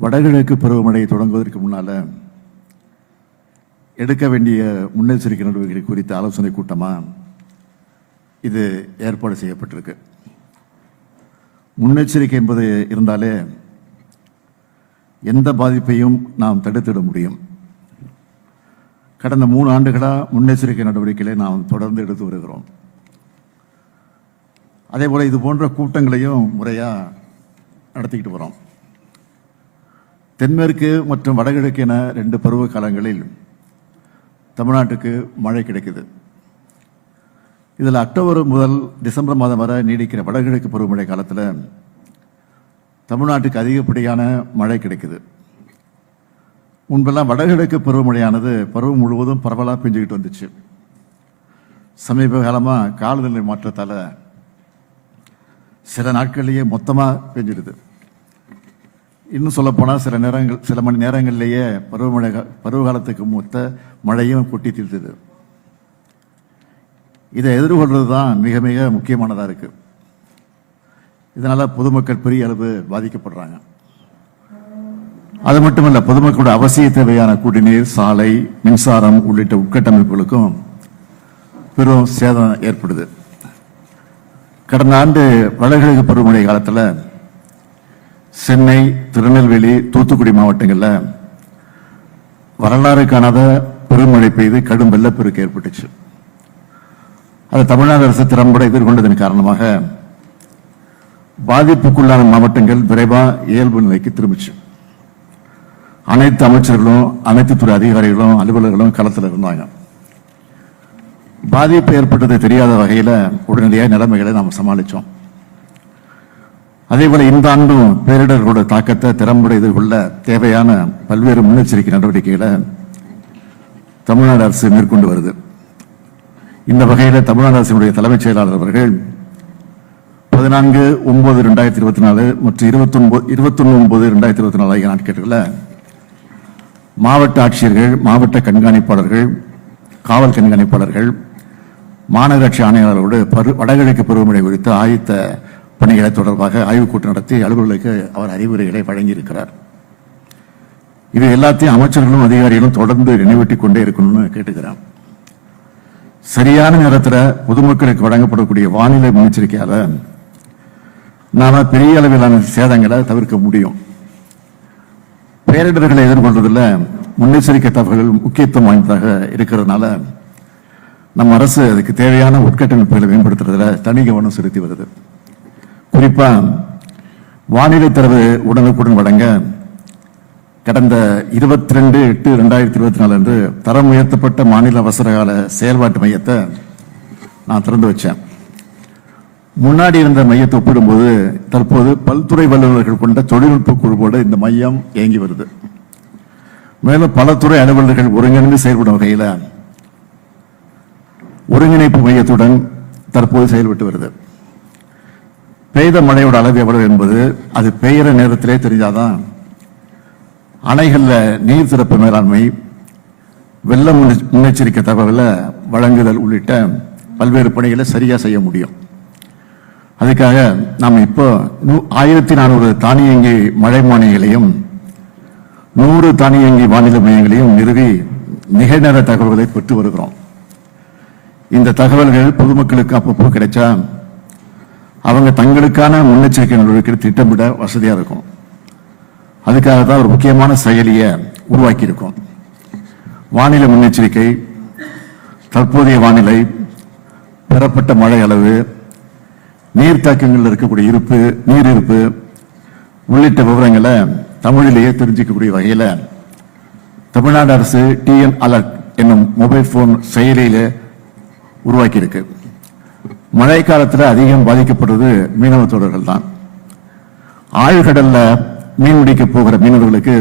வடகிழக்கு பருவமழை தொடங்குவதற்கு முன்னால் எடுக்க வேண்டிய முன்னெச்சரிக்கை நடவடிக்கைகள் குறித்த ஆலோசனை கூட்டமாக இது ஏற்பாடு செய்யப்பட்டிருக்கு. முன்னெச்சரிக்கை என்பது இருந்தாலே எந்த பாதிப்பையும் நாம் தடுத்திட முடியும். கடந்த மூணு ஆண்டுகளாக முன்னெச்சரிக்கை நடவடிக்கைகளை நாம் தொடர்ந்து எடுத்து வருகிறோம். அதே போல் இது போன்ற கூட்டங்களையும் முறையாக நடத்திக்கிட்டு வரோம். தென்மேற்கு மற்றும் வடகிழக்கு என ரெண்டு பருவ காலங்களில் தமிழ்நாட்டுக்கு மழை கிடைக்குது. இதில் அக்டோபர் முதல் டிசம்பர் மாதம் வரை நீடிக்கிற வடகிழக்கு பருவமழை காலத்தில் தமிழ்நாட்டுக்கு அதிகப்படியான மழை கிடைக்குது. முன்பெல்லாம் வடகிழக்கு பருவமழையானது பருவம் முழுவதும் பரவலாக பெஞ்சுக்கிட்டு வந்துச்சு. சமீப காலமாக காலநிலை மாற்றத்தால் சில நாட்கள்லேயே மொத்தமாக பெஞ்சிடுது. இன்னும் சொல்லப்போனால் சில நேரங்கள் சில மணி நேரங்கள்லேயே பருவமழை பருவகாலத்துக்கு மூத்த மழையும் கொட்டி தீர்த்துது. இதை எதிர்கொள்வது தான் மிக மிக முக்கியமானதாக இருக்குது இதனால் பொதுமக்கள் பெரிய அளவு பாதிக்கப்படுறாங்க. அது மட்டுமல்ல பொதுமக்களோட அவசிய தேவையான குடிநீர் சாலை மின்சாரம் உள்ளிட்ட உட்கட்டமைப்புகளுக்கும் பெரும் சேதம் ஏற்படுது. கடந்த ஆண்டு வடகிழக்கு பருவமழை காலத்தில் சென்னை திருநெல்வேலி தூத்துக்குடி மாவட்டங்களில் வரலாறு காணாத பெருமழை பெய்து கடும் வெள்ளப்பெருக்கு ஏற்பட்டுச்சு. அது தமிழ்நாடு அரசு திறம்பட எதிர்கொண்டதன் காரணமாக பாதிப்புக்குள்ளான மாவட்டங்கள் விரைவாக இயல்பு நிலைக்கு திரும்பிச்சு. அனைத்து அமைச்சர்களும் அனைத்து துறை அதிகாரிகளும் அலுவலர்களும் களத்தில் இருந்தாங்க. பாதிப்பு ஏற்பட்டது தெரியாத வகையில் உடனடியாக நிலைமைகளை நாம் சமாளித்தோம் அதே போல இந்த ஆண்டும் பேரிடர்களோட தாக்கத்தை திறம்பட எதிர்கொள்ள தேவையான பல்வேறு முன்னெச்சரிக்கை நடவடிக்கைகளை தமிழ்நாடு அரசு மேற்கொண்டு வருது. இந்த வகையில் தமிழ்நாடு அரசினுடைய தலைமைச் செயலாளர் அவர்கள் பதினான்கு ஒன்பது ரெண்டாயிரத்தி இருபத்தி நாலு மற்றும் இருபத்தொன்பது இருபத்தொன்னு ஒன்பது ரெண்டாயிரத்தி இருபத்தி நாலு ஆகிய நாட்களில் மாவட்ட ஆட்சியர்கள் மாவட்ட கண்காணிப்பாளர்கள் காவல் கண்காணிப்பாளர்கள் மாநகராட்சி ஆணையாளரோடு பரு வடகிழக்கு பருவமழை குறித்து ஆயத்த பணிகளை தொடர்பாக ஆய்வுக் கூட்டம் நடத்தி அலுவலர்களுக்கு அவர் அறிவுரைகளை வழங்கியிருக்கிறார். இது எல்லாத்தையும் அமைச்சர்களும் அதிகாரிகளும் தொடர்ந்து நினைவூட்டிக் கொண்டே இருக்கணும்னு கேட்டுக்கிறான் சரியான நேரத்தில் பொதுமக்களுக்கு வழங்கப்படக்கூடிய வானிலை முன்னெச்சரிக்கையால நாம பெரிய அளவிலான சேதங்களை தவிர்க்க முடியும். பேரிடர்களை எதிர்கொள்றதுல முன்னெச்சரிக்கை தகவல்கள் முக்கியத்துவம் வாய்ந்ததாக இருக்கிறதுனால நம்ம அரசு அதுக்கு தேவையான உட்கட்டமைப்புகளை மேம்படுத்துறதுல தனி கவனம் செலுத்தி வருது. குறிப்பா வானிலை தரவு உடனுக்குடன் வழங்க கடந்த இருபத்தி ரெண்டு எட்டு ரெண்டாயிரத்தி இருபத்தி நாலு அன்று தரம் உயர்த்தப்பட்ட மாநில அவசரகால செயல்பாட்டு மையத்தை நான் திறந்து வச்சேன். முன்னாடி இருந்த மையத்தை ஒப்பிடும்போது தற்போது பல்துறை வல்லுநர்கள் கொண்ட தொழில்நுட்ப குழுவோடு இந்த மையம் இயங்கி வருது. மேலும் பல துறை அலுவலர்கள் ஒருங்கிணைந்து செயல்படும் வகையில் ஒருங்கிணைப்பு மையத்துடன் தற்போது செயல்பட்டு வருது. பெய்த மழையோட அளவு எவ்வளவு என்பது அது பெய்கிற நேரத்திலே தெரிஞ்சாதான். அணைகளில் நீர் திறப்பு மேலாண்மை வெள்ள முன்னெச்சரிக்கை தகவலை வழங்குதல் உள்ளிட்ட பல்வேறு பணிகளை சரியாக செய்ய முடியும். அதுக்காக நாம் இப்போ நூ- ஆயிரத்தி நானூறு தானியங்கி மழை மானியங்களையும் நூறு தானியங்கி வானிலை மையங்களையும் நிறுவி நிகழ்நேர தகவல்களை பெற்று வருகிறோம். இந்த தகவல்கள் பொதுமக்களுக்கு அப்பப்போ கிடைச்சா அவங்க தங்களுக்கான முன்னெச்சரிக்கை நடவடிக்கை திட்டமிட வசதியாக இருக்கும். அதுக்காக தான் ஒரு முக்கியமான செயலியை உருவாக்கியிருக்கோம். வானிலை முன்னெச்சரிக்கை தற்போதைய வானிலை பெறப்பட்ட மழை அளவு நீர்த்தாக்கங்களில் இருக்கக்கூடிய இருப்பு நீர் இருப்பு உள்ளிட்ட விவரங்களை தமிழிலேயே தெரிஞ்சுக்கக்கூடிய வகையில் தமிழ்நாடு அரசு டிஎன் அலர்ட் என்னும் மொபைல் ஃபோன் செயலியில் உருவாக்கியிருக்கு. மழை காலத்தில் அதிகம் பாதிக்கப்படுவது மீனவ தொடர்கள் தான் ஆழ்கடல்ல மீன் பிடிக்க போகிற மீனவர்களுக்கு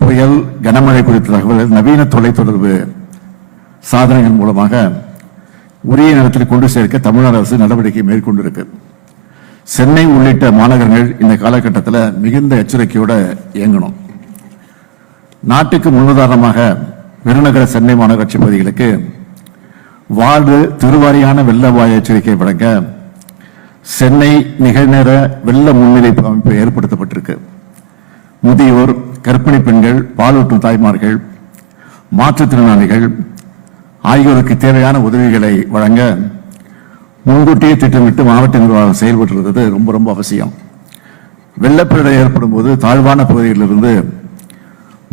புயல் கனமழை குறித்த தகவல் நவீன தொலைத்தொடர்பு சாதனங்கள் மூலமாக உரிய நேரத்தில் கொண்டு சேர்க்க தமிழ்நாடு அரசு நடவடிக்கை மேற்கொண்டிருக்கு. சென்னை உள்ளிட்ட மாநகரங்கள் இந்த காலகட்டத்தில் மிகுந்த எச்சரிக்கையோடு இயங்கணும். நாட்டுக்கு முன்னுதாரணமாக பெருநகர சென்னை மாநகராட்சி பகுதிகளுக்கு வார்டு திருவாரியான வெள்ள எச்சரிக்கை வழங்க சென்னை நிகழ்நேர வெள்ள முன்னிலைப்பு அமைப்பு ஏற்படுத்தப்பட்டிருக்கு. முதியோர் கர்ப்பிணி பெண்கள் பாலூட்டும் தாய்மார்கள் மாற்றுத்திறனாளிகள் ஆகியோருக்கு தேவையான உதவிகளை வழங்க முன்கூட்டியே திட்டமிட்டு மாவட்ட நிர்வாகம் செயல்பட்டு ரொம்ப ரொம்ப அவசியம். வெள்ளப்பெருடை ஏற்படும் போது தாழ்வான பகுதியிலிருந்து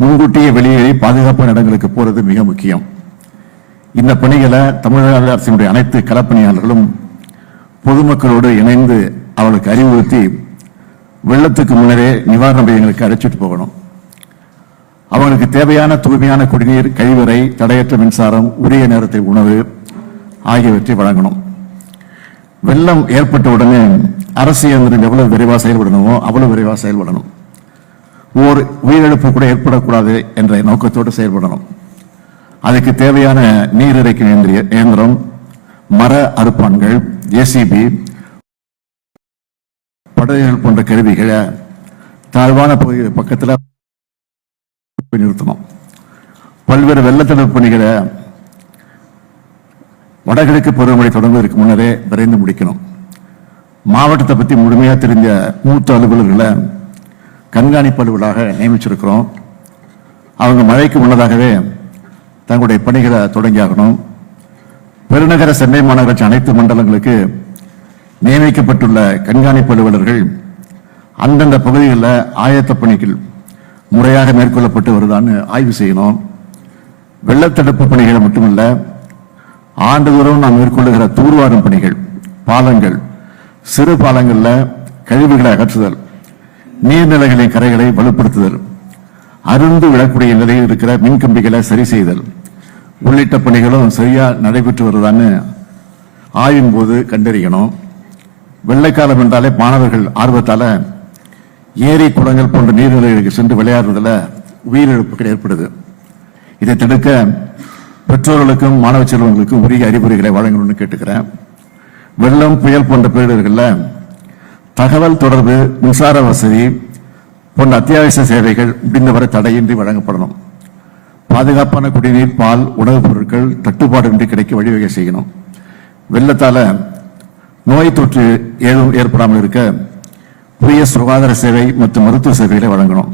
முன்கூட்டியே வெளியேறி பாதுகாப்பான இடங்களுக்கு போறது மிக முக்கியம். இந்த பணிகளை தமிழக அரசினுடைய அனைத்து களப்பணியாளர்களும் பொதுமக்களோடு இணைந்து அவளுக்கு அறிவுறுத்தி வெள்ளத்துக்கு முன்னரே நிவாரண மையங்களுக்கு அழைச்சிட்டு போகணும். அவங்களுக்கு தேவையான தூய்மையான குடிநீர் கழிவறை தடையற்ற மின்சாரம் உரிய நேரத்தில் உணவு ஆகியவற்றை வழங்கணும். வெள்ளம் ஏற்பட்ட உடனே அரசு இயந்திரம் எவ்வளவு விரைவாக செயல்படணுமோ அவ்வளவு விரைவாக செயல்படணும். ஓர் உயிரிழப்பு கூட ஏற்படக்கூடாது என்ற நோக்கத்தோடு செயல்படணும். அதுக்கு தேவையான நீர் இறைக்கும் இயந்திர- இயந்திரம் மர அறுப்பான்கள் ஜேசிபி படகுகள் போன்ற கருவிகளை தாழ்வான பகுதி பக்கத்தில் நிறுத்தணும். பல்வேறு வெள்ளத்தடுப்பு பணிகளை வடகிழக்கு பருவமழை தொடங்குவதற்கு முன்னரே விரைந்து முடிக்கணும். மாவட்டத்தை பற்றி முழுமையாக தெரிஞ்ச மூத்த அலுவலர்களை கண்காணிப்பு அலுவலாக நியமிச்சிருக்கிறோம். அவங்க மழைக்கு முன்னதாகவே தங்களுடைய பணிகளை தொடங்கியாகணும். பெருநகர சென்னை மாநகராட்சி அனைத்து மண்டலங்களுக்கு நியமிக்கப்பட்டுள்ள கண்காணிப்பு அலுவலர்கள் அந்தந்த பகுதிகளில் ஆயத்த பணிகள் முறையாக மேற்கொள்ளப்பட்டு வருதான்னு ஆய்வு செய்யணும். வெள்ளத்தடுப்பு பணிகள் மட்டுமல்ல ஆண்டுதோறும் நாம் மேற்கொள்ளுகிற தூர்வாரும் பணிகள் பாலங்கள் சிறு பாலங்களில் கழிவுகளை அகற்றுதல் நீர்நிலைகளின் கரைகளை வலுப்படுத்துதல் அருந்து விழக்கூடிய நிலையில் இருக்கிற மின்கம்பிகளை சரி செய்தல் உள்ளிட்ட பணிகளும் சரியாக நடைபெற்று வருதான்னு ஆய்வின் போது கண்டறியணும். வெள்ளைக்காலம் என்றாலே மாணவர்கள் ஆர்வத்தால் ஏரி குளங்கள் போன்ற நீர்நிலைகளுக்கு சென்று விளையாடுறதுல உயிரிழப்புகள் ஏற்படுது. இதை தடுக்க பெற்றோர்களுக்கும் மாணவ செல்வங்களுக்கும் உரிய அறிவுரைகளை வழங்கணும்னு கேட்டுக்கிறேன். வெள்ளம் புயல் போன்ற பேரிடர்களில் தகவல் தொடர்பு மின்சார வசதி போன்ற அத்தியாவசிய சேவைகள் முடிந்தவரை தடையின்றி வழங்கப்படணும். பாதுகாப்பான குடிநீர் பால் உணவுப் பொருட்கள் தட்டுப்பாடுகளின்றி கிடைக்க வழிவகை செய்யணும். வெள்ளத்தால் நோய் தொற்று ஏதும் ஏற்படாமல் இருக்க புதிய சுகாதார சேவை மற்றும் மருத்துவ சேவைகளை வழங்கணும்.